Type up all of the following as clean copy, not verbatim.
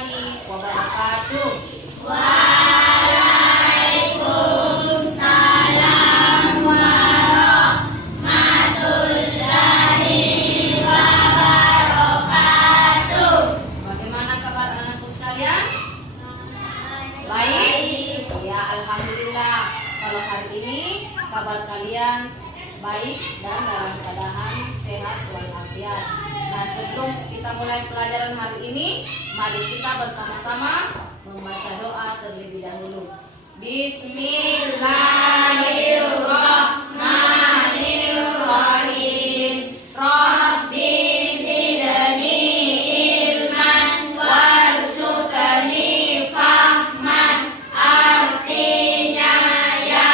warahmatullahi wabarakatuh. Waalaikumsalam warahmatullahi wabarakatuh. Bagaimana kabar anakku sekalian? Baik? Ya, alhamdulillah. Kalau hari ini kabar kalian baik dan dalam keadaan sehat walafiat. Nah, sebelum kita mulai pelajaran hari ini, mari kita bersama-sama membaca doa terlebih dahulu. Bismillahirrahmanirrahim. Rabbi zidni ilman warzuqni fahman. Artinya, ya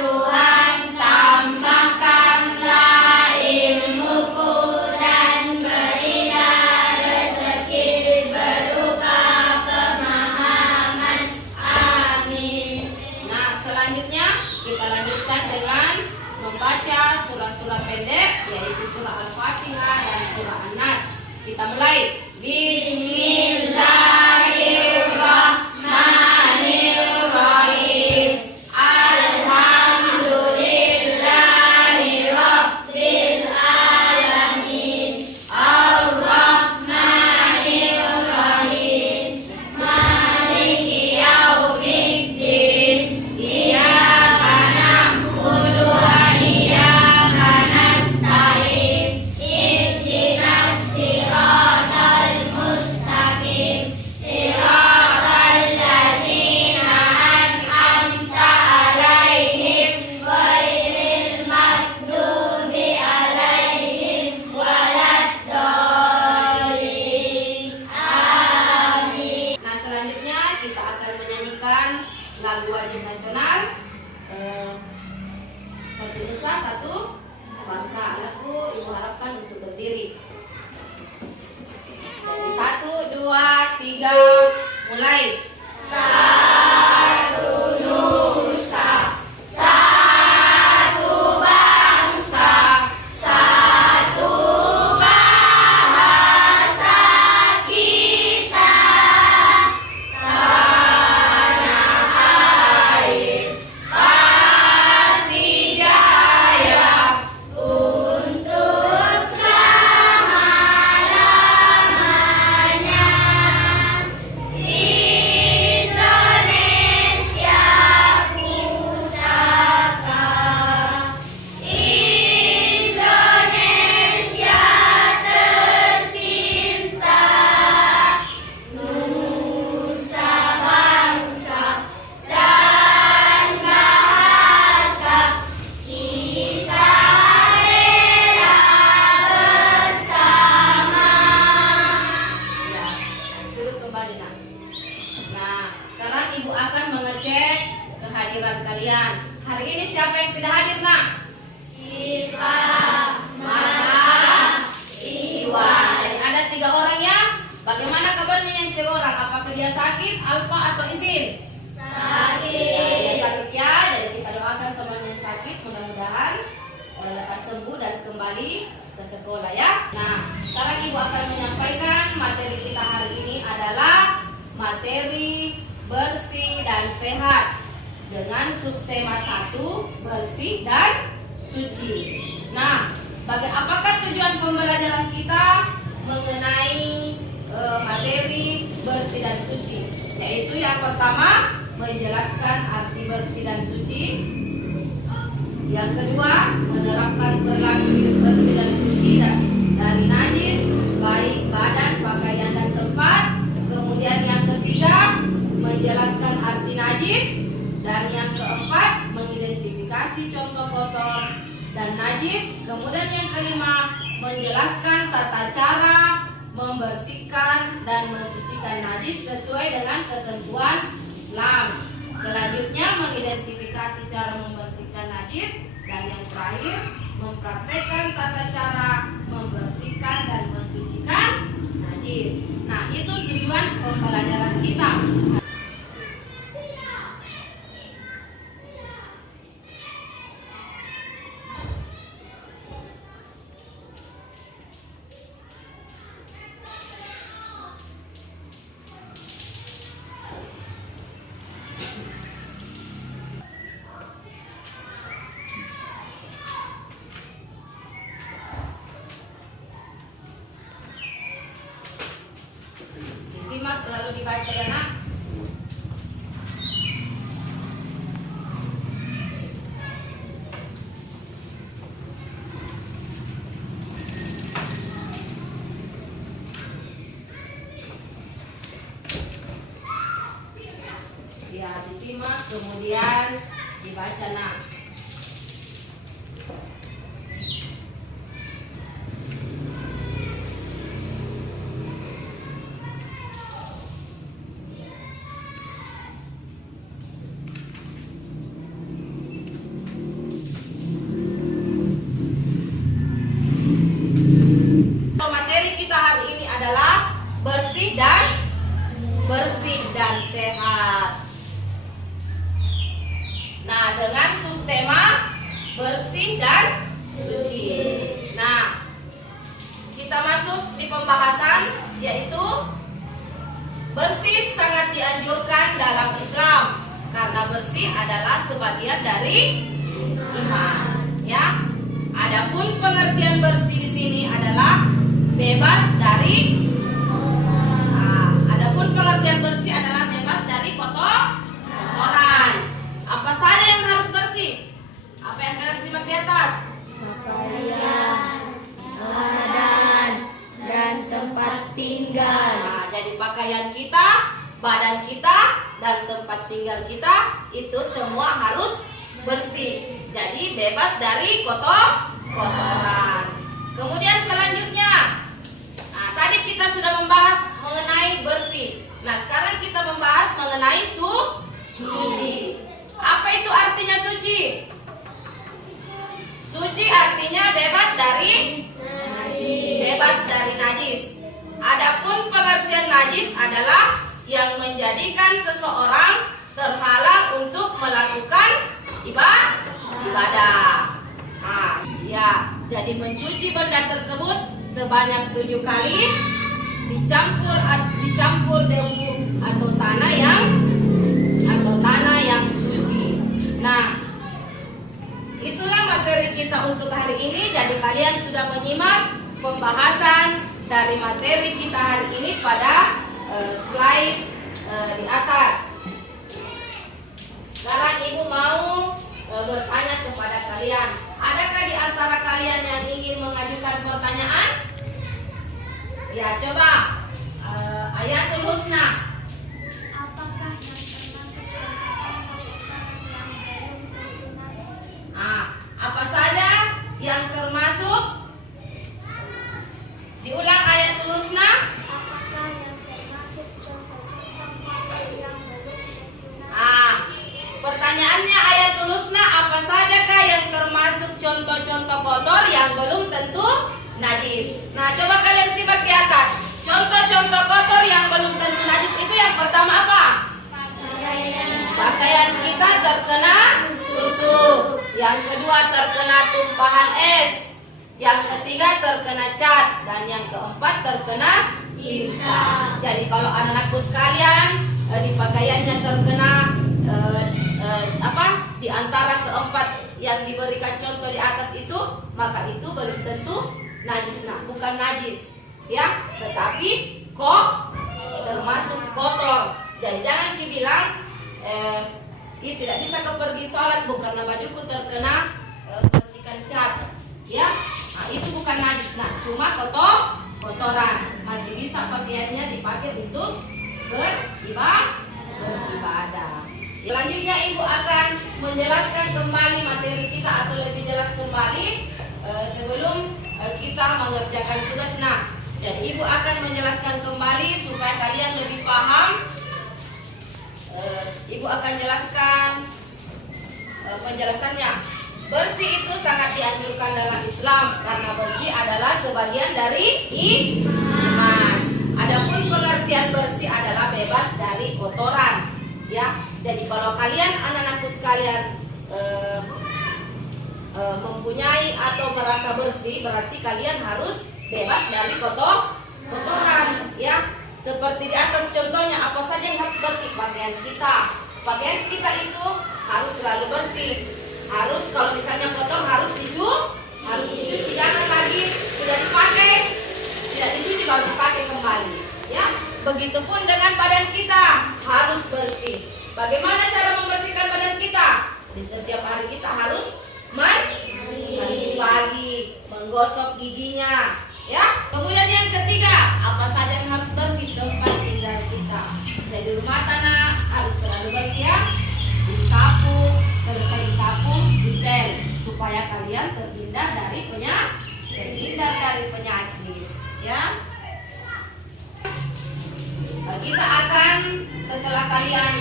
Tuhan, tambahkanlah ilmuku dan berilah rezeki berupa pemahaman. Amin. Nah, selanjutnya kita lanjutkan dengan membaca surah-surah pendek, yaitu surah Al-Fatihah dan surah An-Nas. Kita mulai. Bismillahirrahmanirrahim. Alhamdulillahi rabbil alamin. Ar-Rahmanirrahim. Maliki yaumiddin. Iyyaka na'budu wa iyyaka nasta'in. Ihdinas siratal mustaqim. Siratal ladzina an'amta 'alaihim ghairil maghdubi 'alaihim waladdallin. Amin. Nah, selanjutnya kita akan menyanyikan lagu wajib nasional, satu nusa satu bangsa. Lagu ibu harapkan untuk berdiri. Jadi 1, 2, 3, mulai. Satu nusa, satu bangsa, satu bahasa kita, tanah air pasti jaya untuk selama-lamanya. Indonesia pusaka, Indonesia tercinta, nusa bangsa dan bahasa kita rela bersama. Ya, duduk kembali nak. Nah, sekarang ibu akan mengecek kehadiran kalian. Hari ini siapa yang tidak hadir nak? Siva, Marah, Iwan. Jadi ada 3 orang ya. Bagaimana kabarnya yang 3 orang? Apakah dia sakit, alfa atau izin? Sakit. Dia sakit ya. Jadi kita doakan teman yang sakit, mudah-mudahan lekas sembuh dan kembali ke sekolah ya. Nah, sekarang ibu akan menyampaikan materi kita hari ini adalah materi bersih dan sehat dengan subtema 1, bersih dan suci. Nah, apakah tujuan pembelajaran kita mengenai materi bersih dan suci? Yaitu yang pertama, menjelaskan arti bersih dan suci. Yang kedua, menerapkan perilaku hidup bersih dan suci dari najis, baik badan, pakaian, dan tempat. Kemudian yang ketiga, menjelaskan arti najis. Dan yang keempat, mengidentifikasi contoh kotor dan najis. Kemudian yang kelima, menjelaskan tata cara membersihkan dan mensucikan najis sesuai dengan ketentuan Islam. Selanjutnya, mengidentifikasi cara membersihkan najis. Dan yang terakhir, mempraktekkan tata cara membersihkan dan mensucikan najis. Nah, itu tujuan pembelajaran kita. dibaca ya nak. Ya, disimak kemudian dibaca nak. Materi kita hari ini adalah bersih dan sehat. Nah, dengan subtema bersih dan suci. Nah, kita masuk di pembahasan yaitu bersih sangat dianjurkan dalam Islam karena bersih adalah sebagian dari iman. Ya, adapun pengertian bersih di sini adalah bebas dari. Adapun pengertian bersih adalah bebas dari kotoran. Apa saja yang harus bersih? Apa yang kalian simak di atas? Pakaian, badan, dan tempat tinggal. Nah, jadi pakaian kita, badan kita, dan tempat tinggal kita itu semua harus bersih. Jadi bebas dari kotoran. Kemudian selanjutnya, nah tadi kita sudah membahas mengenai bersih. Nah sekarang kita membahas mengenai suci. Apa itu artinya suci? Suci artinya bebas dari najis. Adapun pengertian najis adalah yang menjadikan seseorang terhalang untuk melakukan ibadah. Nah, ya, jadi mencuci benda tersebut sebanyak 7 kali dicampur debu atau tanah yang suci. Nah, itulah materi kita untuk hari ini. Jadi kalian sudah menyimak pembahasan dari materi kita hari ini pada slide di atas. Sekarang ibu mau bertanya kepada kalian. Adakah di antara kalian yang ingin mengajukan pertanyaan? Ya, coba Ayatul Husna. Apakah yang termasuk contoh-contoh kotoran yang belum tentu najis? Apa saja yang termasuk? Diulang Ayatul Husna. Apakah yang termasuk contoh-contoh kotor yang belum tentu najis? Pertanyaannya Ayatul Husna, apa sajakah yang termasuk contoh-contoh kotor yang belum tentu najis? Nah, coba kalian simak di atas. Contoh-contoh kotor yang belum tentu najis itu yang pertama apa? Pakaian kita terkena susu. Yang kedua terkena tumpahan es. Yang ketiga terkena cat. Dan yang keempat terkena tinta. Jadi kalau anak-anakku sekalian di pakaiannya terkena di antara keempat yang diberikan contoh di atas itu, maka itu belum tentu najis. Nah, bukan najis ya, tetapi termasuk kotor. Jadi jangan dibilang tidak bisa kau pergi sholat bu karena bajuku terkena percikan cat ya. Nah, itu bukan najis. Nah, cuma kotoran. Masih bisa pakaiannya dipakai untuk beribadah. Selanjutnya ibu akan menjelaskan kembali materi kita atau lebih jelas kembali sebelum kita mengerjakan tugas. Nah, jadi ibu akan menjelaskan kembali supaya kalian lebih paham. Ibu akan jelaskan penjelasannya. Bersih itu sangat dianjurkan dalam Islam karena bersih adalah sebagian dari iman. Adapun pengertian bersih adalah bebas dari kotoran ya. Jadi kalau kalian anak-anakku sekalian mempunyai atau merasa bersih, berarti kalian harus bebas dari kotoran ya. Seperti di atas contohnya, apa saja yang harus bersih? Pakaian kita. Pakaian kita itu harus selalu bersih. Harus kalau misalnya kotor harus dicuci. Jangan lagi sudah dipakai tidak dicuci baru dipakai kembali ya. begitupun dengan badan kita harus bersih. Bagaimana cara membersihkan badan kita? Di setiap hari kita harus mandi pagi, menggosok giginya, ya. Kemudian yang ketiga, apa saja yang harus bersih? Tempat tinggal kita. Jadi rumah tanah harus selalu bersih, ya. Disapu, selesai disapu, dipel, supaya kalian terhindar dari penyakit, ya. Kita akan setelah kalian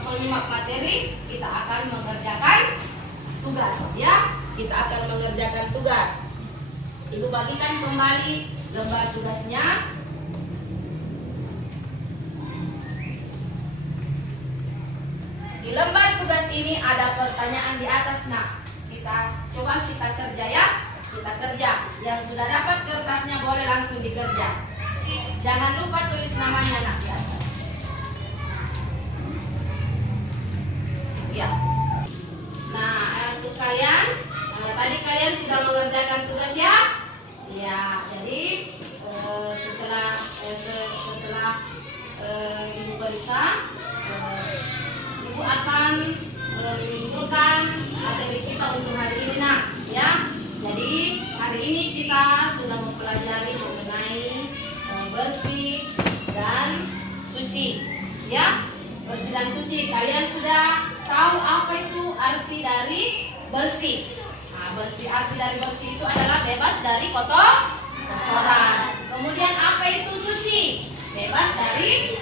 menyimak materi, kita akan mengerjakan tugas, ya. Kita akan mengerjakan tugas. Ibu bagikan kembali lembar tugasnya. Di lembar tugas ini ada pertanyaan di atas. Nah, kita kerja, ya. Kita kerja. Yang sudah dapat kertasnya boleh langsung dikerja. Jangan lupa tulis namanya, nak, di atas. Ya. Nah, anak-anakku sekalian, tadi kalian sudah mengerjakan tugas, ya? Ya. Jadi setelah Ibu periksa, Ibu akan menyimpulkan materi kita untuk hari ini, nak, ya. Jadi hari ini kita sudah mempelajari mengenai bersih dan suci, ya. Bersih dan suci. Kalian sudah tahu apa itu arti dari bersih. Nah, arti dari bersih itu adalah bebas dari kotoran. Kemudian apa itu suci? Bebas dari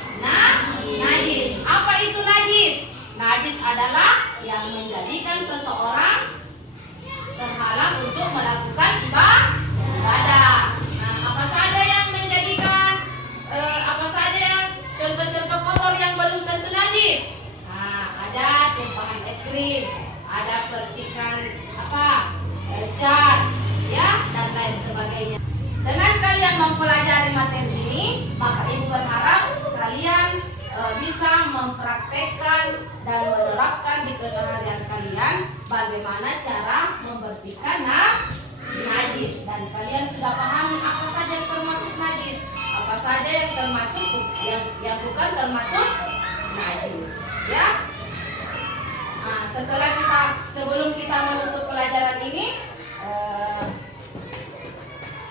najis. Apa itu najis? Najis adalah yang menjadikan seseorang terhalang untuk melakukan ibadah. Nah, apa saja yang menjadikan contoh-contoh kotor yang belum tentu najis? Nah, ada tumpahan es krim, ada percikan cat, ya, dan lain sebagainya. Dengan kalian mempelajari materi ini, maka Ibu berharap kalian bisa mempraktekkan dan menerapkan di keseharian kalian bagaimana cara membersihkan najis. Dan kalian sudah pahami apa saja yang termasuk najis, apa saja yang termasuk yang bukan termasuk najis, ya. Nah, sebelum kita menutup pelajaran ini,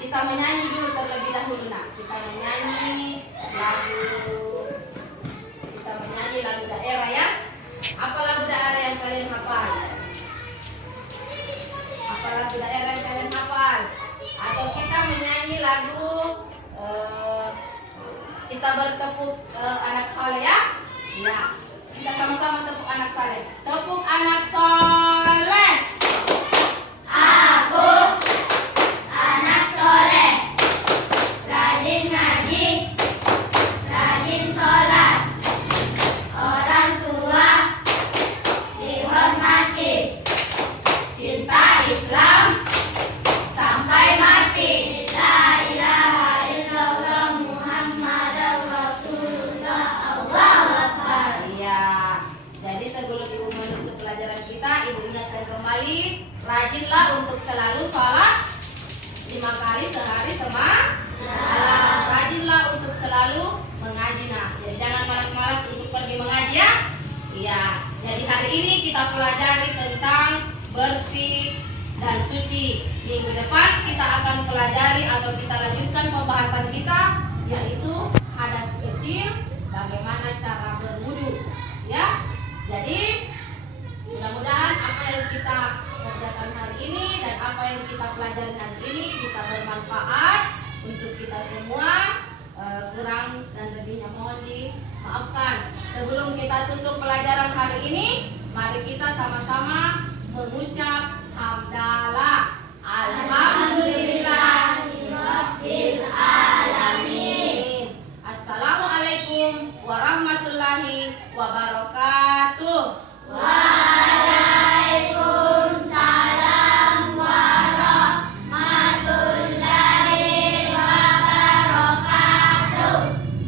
kita menyanyi dulu terlebih dahulu, nak. Kita menyanyi lagu daerah, ya. Apa lagu daerah yang kalian hafal? Apa lagu daerah yang kalian hafal? Atau kita menyanyi lagu kita bertepuk anak soleh, ya? Ya. Kita sama-sama tepuk anak soleh. Tepuk anak soleh. Aku anak soleh, rajin ngaji, rajin sholat, orang tua dihormati, cinta Islam sampai mati. La ilaha illallah Muhammadar Rasulullah, Allahu Akbar. Iya. Jadi sebelum Ibu menutup pelajaran kita, Ibu ingatkan kembali, rajinlah untuk selalu sholat 5 kali sehari semalam. Rajinlah untuk selalu mengaji, nah. Jadi jangan malas-malas untuk pergi mengaji, ya. Iya. Jadi hari ini kita pelajari tentang bersih dan suci. Minggu depan kita akan pelajari atau kita lanjutkan pembahasan kita, yaitu hadas kecil, bagaimana cara berwudu, ya. Jadi mudah-mudahan apa yang kita kerjakan hari ini dan apa yang kita pelajari hari ini bisa bermanfaat untuk kita semua. Kurang dan lebihnya mohon dimaafkan. Sebelum kita tutup pelajaran hari ini, mari kita sama-sama mengucap hamd